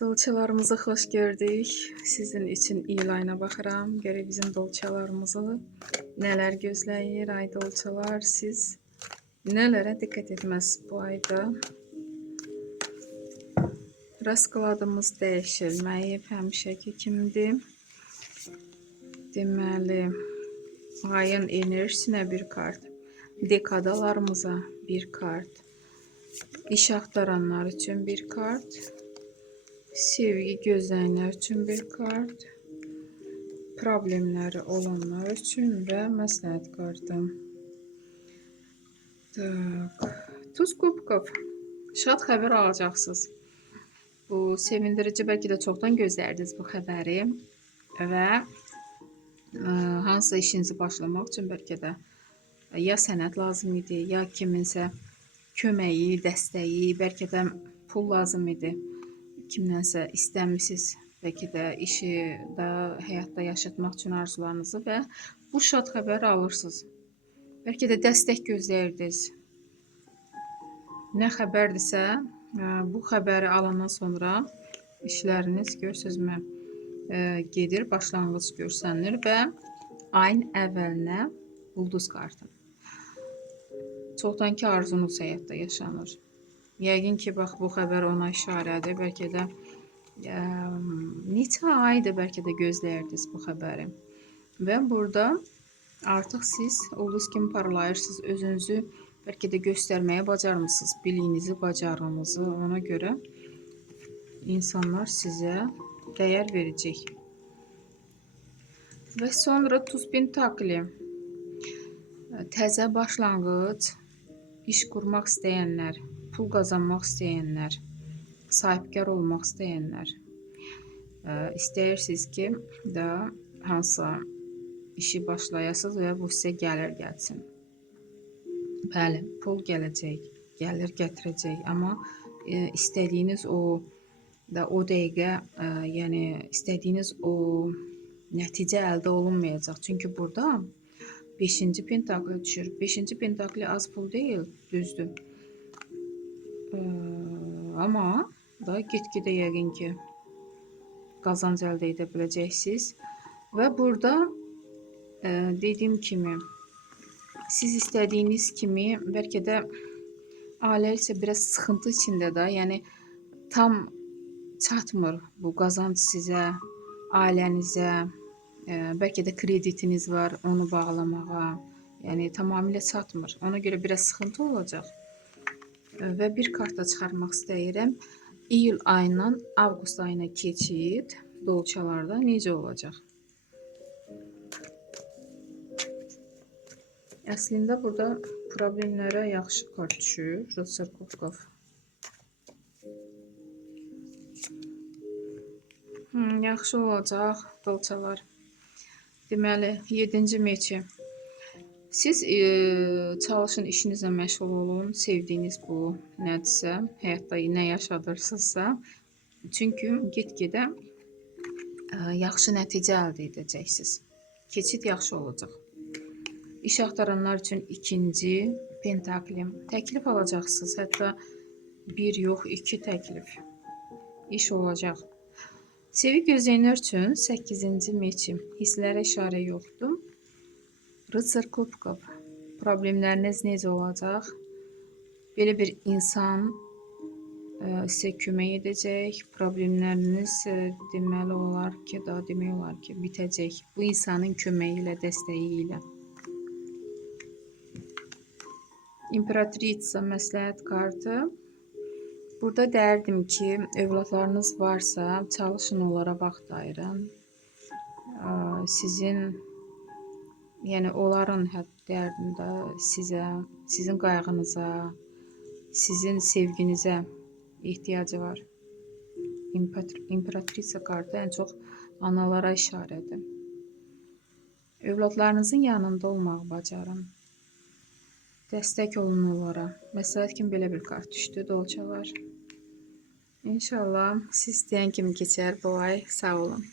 Dolçalarımızı hoş gördük. Sizin için iyil ayına baxıram. Görək bizim dolçalarımızı nələr gözləyir. Ay dolçalar, siz nələrə diqqət etməz bu ayda? Raskladımız dəyişilməyib, həmişəki kimidir. Deməli, ayın enerjisinə bir kart, dekadalarımıza bir kart, iş axtaranlar üçün bir kart, sevgi gözləyənlər üçün bir kart, problemləri olanlar üçün və məsləhət kartı. Tuz kubkov. Şad xəbər alacaqsınız. Bu sevindirici, bəlkə də çoxdan gözlərdiniz bu xəbəri və hansısa işinizi başlamaq üçün bəlkə də ya sənəd lazım idi, ya kiminsə köməyi, dəstəyi, bəlkə də pul lazım idi. Kimdənsə istəmisiniz, bəlkə də işi də həyatda yaşatmaq üçün arzularınızı və bu şad xəbəri alırsınız. Bəlkə də dəstək gözləyirdiniz. Nə xəbərdirsə, bu xəbəri alandan sonra işləriniz görürsünüzmü gedir, başlanğıc görsənir və ayın əvvəlinə ulduz kartı. Çoxdankı arzunuz həyatda yaşanır. Yəqin ki, bax, bu xəbər ona işarədir. Bəlkə də neçə aydır bəlkə də gözləyirdiniz bu xəbəri. Və burada artıq siz ulduz kimi parlayırsınız. Özünüzü bəlkə də göstərməyə bacarmısınız. Biliyinizi, bacarığınızı. Ona görə insanlar sizə dəyər verəcək. Və sonra Tuz Pentakli. Təzə başlanğıc, iş qurmaq istəyənlər, pul qazanmaq istəyənlər, sahibkar olmaq istəyənlər, istəyirsiniz ki, hansısa işi başlayasınız və bu sizə gəlir gəlsin. Bəli, pul gələcək, gəlir gətirəcək, amma istədiyiniz o dəqiqə, yəni istədiyiniz o nəticə əldə olunmayacaq. Çünki burada 5-ci pentakli düşür. 5-ci pentakli az pul deyil, düzdür. Amma da get-gedə yəqin ki qazanc əldə edə biləcəksiniz. Və burada dediyim kimi, siz istədiyiniz kimi, bəlkə də ailə isə biraz sıxıntı içində də, yəni tam çatmır bu qazanc sizə, ailənizə, bəlkə də kreditiniz var, onu bağlamağa, yəni tamamilə çatmır. Ona görə biraz sıxıntı olacaq. Və bir kart da çıxarmaq istəyirəm. İyul ayından avqust ayına keçid dolçalarda necə olacaq? Əslində burada problemlərə yaxşı kart düşür. Rıtsar kubkov. Yaxşı olacaq dolçalar. Deməli, 7-ci meçi. Siz çalışın, işinizlə məşğul olun, sevdiyiniz bu nədirsə, həyatda nə yaşadırsınızsa. Çünki get-gedə yaxşı nəticə əldə edəcəksiniz. Keçid yaxşı olacaq. İş axtaranlar üçün 2-ci pentakli. Təklif alacaqsınız, hətta 1 yox, 2 təklif. İş olacaq. Sevgi gözləyənlər üçün 8-ci meçi. Hisslərə işarə yoxdur. Rıtsar kubkov. Problemləriniz necə olacaq? Belə bir insan sizə kömək edəcək. Problemləriniz deməli olar ki, demək olar ki, bitəcək. Bu insanın köməyi ilə, dəstəyi ilə. İmperatriça məsləhət kartı. Burada dərdim ki, övladlarınız varsa, çalışın onlara vaxt ayırın. Yəni onların dərdində sizə, sizin qayğınıza, sizin sevginizə ehtiyacı var. İmperatriça kartı ən çox analara işarədir. Övladlarınızın yanında olmağı bacarın. Dəstək olun onlara. Məsləhət kimi belə bir kart düşdü, dolçalar. İnşallah siz istəyən kimi keçər bu ay. Sağ olun.